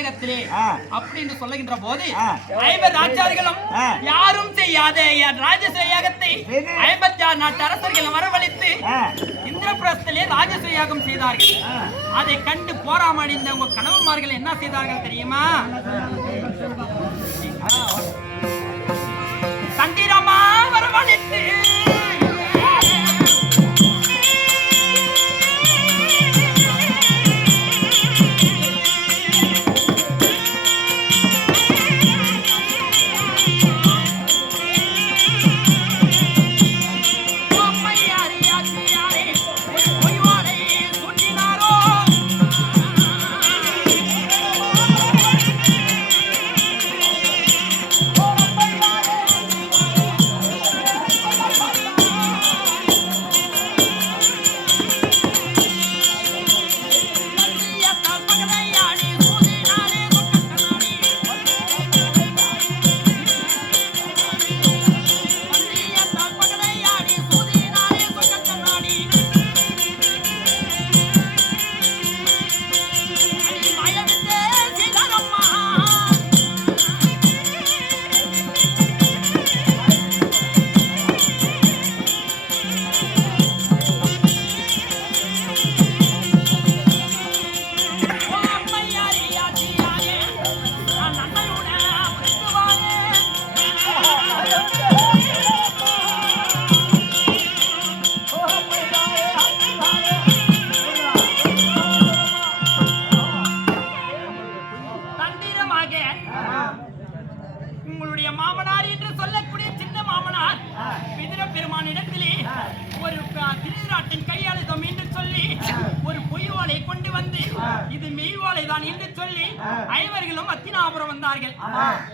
நாடகத்திலே அப்படின்னு சொல்லுகின்ற போது 50 ராஜாதிகளும் யாரும் செய்யாத ராஜசூயாகத்தை 56 நாட்டு அரசர்கள் வரவழைத்து இந்திரபுரத்திலே ராஜசூயாகம் செய்தார்கள். அதை கண்டு போராமடைந்த உங்க கணவன்மார்கள் என்ன செய்தார்கள் தெரியுமா? தந்திரமா வரவழைத்து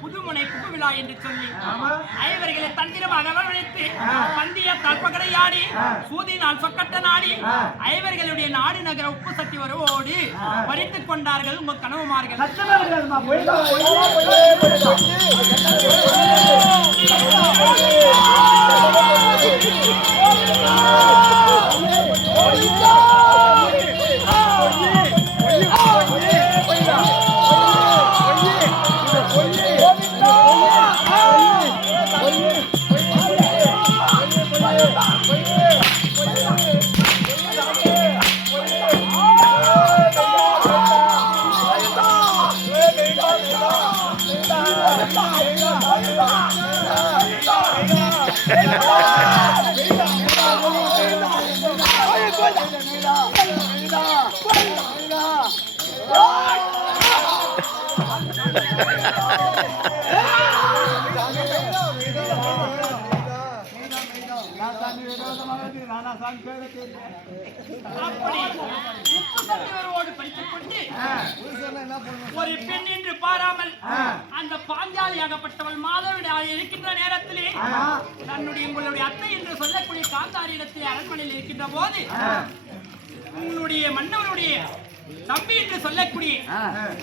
புதுமுனை புகுவிழா என்று சொல்லி ஐவர்களை தந்திரமாக வரவழைத்து பந்தியத்தால் பகடையாடி சூதினால் சொக்கட்ட நாடி ஐவர்களுடைய நாடு நகர உப்பு சக்தி வரவோடு பறித்துக் கொண்டார்கள் உங்க கனவுமார்கள். ஒரு பெண் என்று பாராமல் அந்த பாஞ்சாலியாகப்பட்டவள் மாதவிடாய் இருக்கின்ற நேரத்திலே உங்களுடைய அத்தை என்று சொல்லக்கூடிய காந்தாரிடத்திலே அரண்மனையில் இருக்கின்ற போது உங்களுடைய மன்னவருடைய தம்பி என்று சொல்லக்கூடிய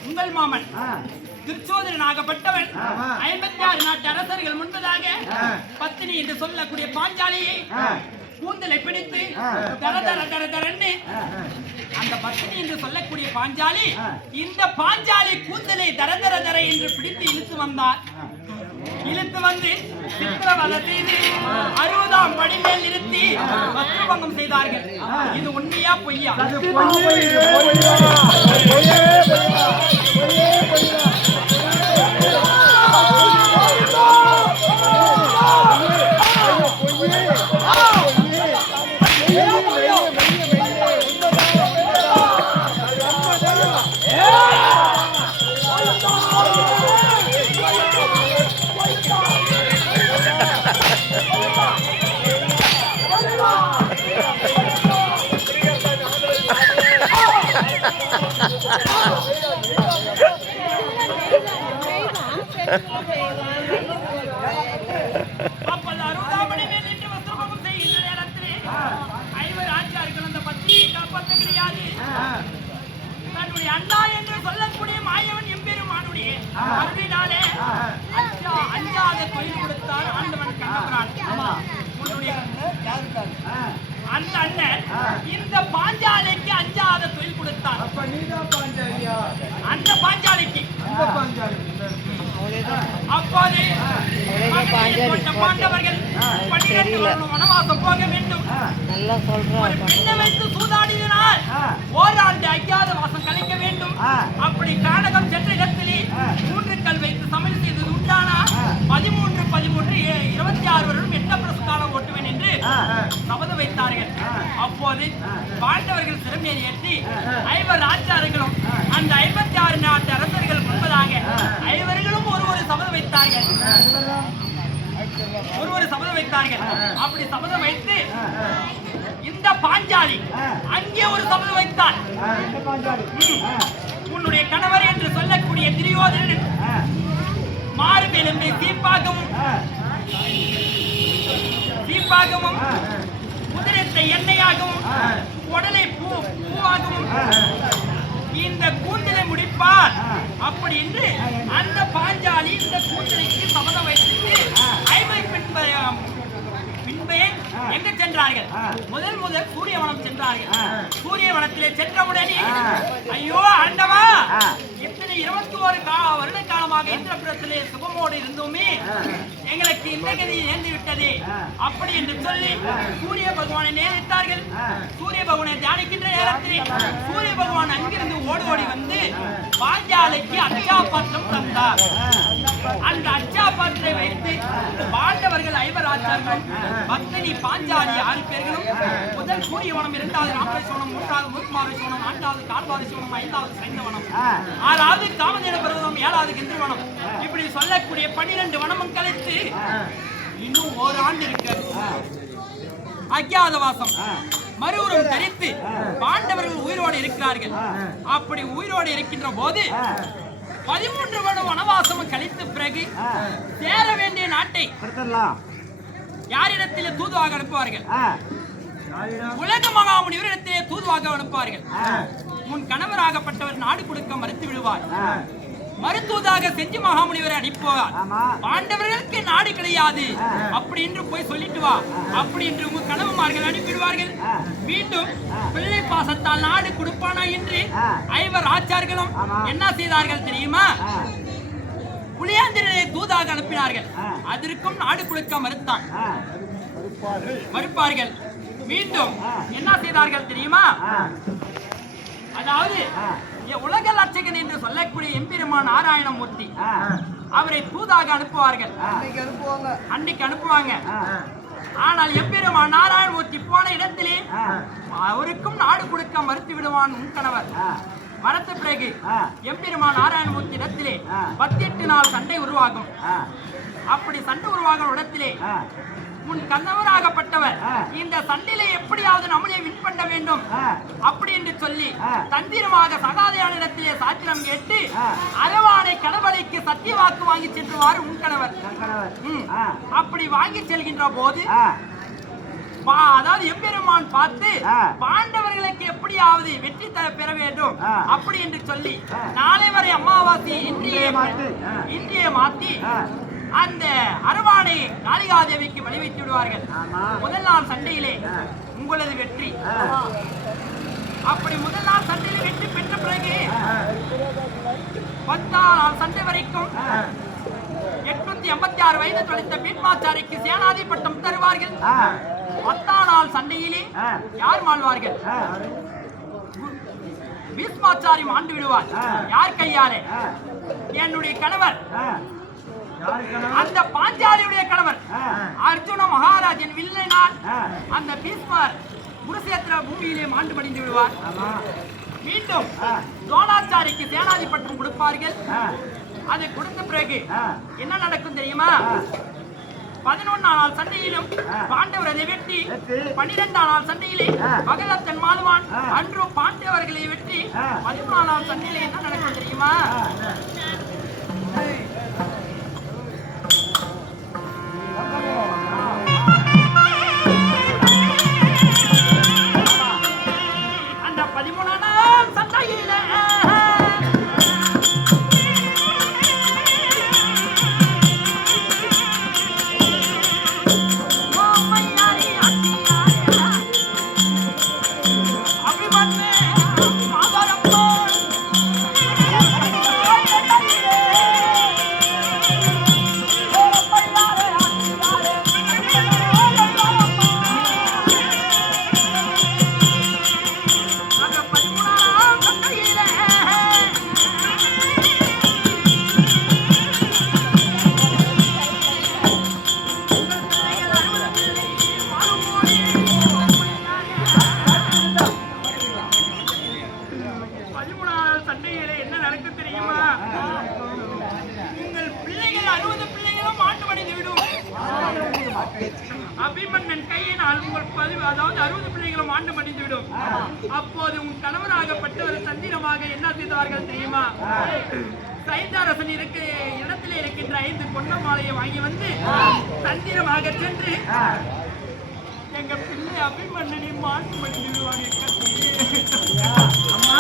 உங்கள் மாமன் துச்சோதனாகப்பட்டவன் 56 நாட்டு அரசர்கள் முன்பதாக பத்தினி என்று சொல்லக்கூடிய பாஞ்சாலியை கூந்தலை பிடித்து தர தர தர தரன்னு அந்த பத்தினி என்று சொல்லக்கூடிய பாஞ்சாலி இந்த பாஞ்சாலி கூந்தலை தர தர தர என்று பிடித்து இழுத்து வந்தார். இழுத்து வந்து சித்திரவதை செய்து 60ஆம் படி மேல் நிறுத்தி வஸ்திரபங்கம் செய்தார்கள். இது உண்மையா பொய்யா? அண்ணா என்று சொல்லக்கூடிய மாயவன் எம்பெருமானுடைய அருளினாலே அஞ்சாத தொழில் கொடுத்தார் ஆண்டவன் கண்ணபுரான். அந்த அண்ணன் இந்த பாஞ்சாலிக்கு அஞ்சாத தொழில் கொடுத்தார். அந்த பாஞ்சாலிக்கு அப்போது பாண்டவர்கள் 12 வருடம் வனவாசம் போக வேண்டும். ஒரு பெண்ணை வைத்து சூதாடினால் ஓராண்டு அஞ்ஞாத வாசம் கழிக்க வேண்டும். அப்படி கானகம் சென்ற இடத்திலே 3 கல் வைத்து சமையல் செய்தது உண்டானா 13 26 வருடம் 8 பிரசு காலம் ஓட்டுவேன் என்று சபதம் வைத்தார்கள். அப்போது பாண்டவர்கள் சிறமேறி ஏற்றி 5 ராஜார்களும் அந்த 56 நாட்டு அரசர்கள் முன்பதாக 5 ஒரு சபதம் வைத்தார்கள். ஒரு சபதம் வைத்தார்கள். அப்படி சபதம் வைத்து இந்த பாஞ்சாலி அங்கே ஒரு சபதம் வைத்தான். உன்னுடைய கணவர் என்று சொல்லக்கூடிய துரியோதனன் மார்பெலும்பை சீப்பாகவும் குதிரத்தை எண்ணெயாகவும் உடலை பூவாகவும் இந்த கூந்தலை முடிப்பார். அப்படி என்று அந்த பாஞ்சாலி இந்த கூந்தலைக்கு சபதம் வைத்து 5 பின்பே எங்க சென்றார்கள்? முதல் சூரியவனம் சென்றார்கள். சூரியவனத்திலே சென்றவுடனே ஐயோ ஆண்டவா, இத்தனை 21 வருட காலமாக இந்திரபுரத்திலே சுகமோடு இருந்தோமே, எங்களுக்கு இந்த கதி நேர்ந்து விட்டது. அப்படி என்று சொல்லி சூரிய பகவானை நேரிட்டார்கள். சூரிய பகவானை தியானிக்கின்ற நேரத்தில் சூரிய பகவான் அங்கிருந்து ஓடி வந்து பாஞ்சாலைக்கு அச்சாபாத்திரம் தந்தார். அந்த அச்சாபாத்திரை வைத்து பாண்டவர்கள் 5 ராஜாக்களும் பக்தனி பாஞ்சாலி 6 பேர்களும் முதல் சூரியவனம், 2வது ராமேஸ்வரம், 3வது முருக்குமாரேஸ்வரம், 4வது கால்பாரேஸ்வரம், 5வது சைந்தவனம், 6வது காமதேனு பர்வதம், 7வது கெந்திரவனம், இப்படி சொல்லக்கூடிய 12 வனமும் கழித்து இன்னும் ஓராண்டு இருக்கு அஜ்ஞாதவாசம். மறுபுறம் தரித்து பாண்டவர்கள் உயிரோடு இருக்கிறார்கள். அப்படி உயிரோடு இருக்கின்ற போது 13 வருடம் வனவாசம் கழித்த பிறகு சேர வேண்டிய நாட்டை யாரிடத்திலே தூதுவாக அனுப்புவார்கள்? உலக மகாமுனிவரிடத்திலே தூதுவாக அனுப்புவார்கள். உன் கணவராகப்பட்டவர் நாடு கொடுக்க மறுத்து விடுவார். மருத்துவதாக செஞ்சு மகாமுனிவரை அனுப்புவார். பாண்டவர்களுக்கு நாடு கிடையாது அப்படி என்று போய் சொல்லிட்டு வா அப்படி என்று உங்க கணவன்மார்கள் அனுப்பிடுவார்கள். மீண்டும் பிள்ளை பாசத்தால் நாடு கொடுப்பானா என்று 5 ஆச்சார்களும் என்ன செய்தார்கள் தெரியுமா? புலியாந்திரனை தூதாக அனுப்பினார்கள். அதற்கும் நாடு கொடுக்க மறுப்பார்கள். மீண்டும் என்ன செய்தார்கள் தெரியுமா? அதாவது உலக லட்சகன் என்று சொல்லக்கூடிய எம்பெருமான் நாராயணமூர்த்தி அவரை தூதாக அனுப்புவார்கள். அன்னைக்கு அனுப்புவாங்க. ஆனால் எம்பெருமான் நாராயணமூர்த்தி போன இடத்திலே அவருக்கும் நாடு கொடுக்க மறுத்து விடுவான் உன் கணவர். மறுத்த பிறகு எம்பெருமான் நாராயணமூர்த்தி இடத்திலே 18 நாள் சண்டை உருவாகும். அப்படி சண்டை உருவாகும் இடத்திலே உன் கணவராகப்பட்டவர் இந்த சண்டையில எப்படியாவது நம்மளே வின் பண்ண வேண்டும் அப்படி என்று சொல்லி தந்திரமாக சகாதேவனிடத்திலே சாத்திரம் கேட்டு அரவானை கடவுளைக்கு சத்திய வாக்கு வாங்கி சென்றுவார் உன் கணவர். அப்படி வாங்கி செல்கின்ற போது அதாவது எம்பெருமான் பார்த்து பாண்டவர்களுக்கு எப்படியாவது வெற்றி பெற வேண்டும் அப்படி என்று சொல்லி நாளை வரை அமாவாசை இன்றைய மாத்தி அந்த அரவானை காளிகாதேவிக்கு வழி வைத்து விடுவார்கள். முதல் நாள் சண்டையிலே உங்களது வெற்றி. அப்படி முதல் நாள் சண்டையிலே வெற்றி பெற்ற பிறகு 10ஆம் நாள் சண்டை வரைக்கும் 886 வயது தொலைத்த பீட்மாச்சாரிக்கு சேனாதி பட்டம் தருவார்கள். 10ஆம் நாள் சண்டையிலே யார் மாழ்வார்கள்? பீஷ்மாச்சாரி மாண்டு விடுவார். யார் கையாலே? என்னுடைய கணவர், அந்த பாஞ்சாலியுடைய கணவர் அர்ஜுன மகாராஜன் வில்லைனால் அந்த பீஷ்மர் குருசேத்திர பூமியிலே மாண்டு மடிந்து விடுவார். மீண்டும் துரோணாச்சாரிக்கு சேனாதி பட்டம் கொடுப்பார்கள். அதை கொடுத்த பிறகு என்ன நடக்கும் தெரியுமா? 11ஆம் நாள் சண்டையிலும் பாண்டவரை வெற்றி, 12ஆம் நாள் சண்டையிலே பகதத்தன் மாலுவான் அன்று பாண்டவர்களை வெற்றி, 13ஆம் நாள் சண்டையிலே என்ன நடக்கும் தெரியுமா? அந்த 13ஆம் நாள் சண்டையிலே அதாவது 60 பிள்ளைகளும் ஆண்டு மடிந்துவிடும். அப்போது உன் கணவராகப்பட்டவர் தந்திரமாக என்ன செய்தார்கள் தெரியுமா? சைந்தாரசன் இடத்திலே இருக்கின்ற 5 பொன்ன மாலையை வாங்கி வந்து தந்திரமாக சென்று எங்க பிள்ளை அபிமன்னனை மாண்டு மடிந்துடுவாங்க. அம்மா,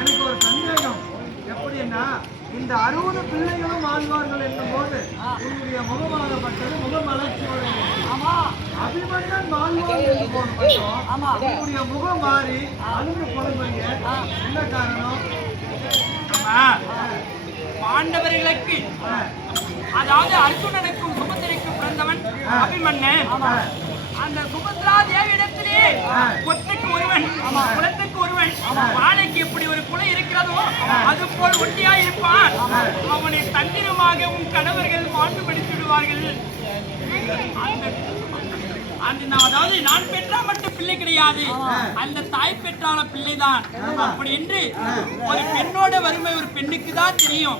எனக்கு ஒரு சந்தேகம். எப்படின்னா இந்த 60 பிள்ளைகளும் ஆழ்வார்கள் என்னும் போது உன்னுடைய முகமாகப்பட்டது முகமலர்ச்சியோட அபிமன்னன் வாழ்வார் என்று போது மட்டும் உன்னுடைய முகம் மாறி அழுது புலம்புறீங்க. என்ன காரணம்? பாண்டவர்களுக்கு அதாவது அர்ஜுனனுக்கும் சுபத்திரைக்கும் பிறந்தவன் அபிமன்னன். அந்த சுபத்ரா தேவியிடத்திலே கொத்துக்கு ஒருவன் குலத்துக்கு ஒருவன் வாழைக்கு எப்படி ஒரு குலை இருக்கிறதோ அது போல் ஒட்டியா இருப்பான். அவனை தந்திரமாக உன் கணவர்கள் மாண்டு படித்துவிடுவார்கள். அதாவது நான் பெற்றா மட்டும் பிள்ளை கிடையாது, அந்த தாய் பெற்றான பிள்ளைதான். அப்படி என்று ஒரு பெண்ணோட வறுமை ஒரு பெண்ணுக்கு தான் தெரியும்.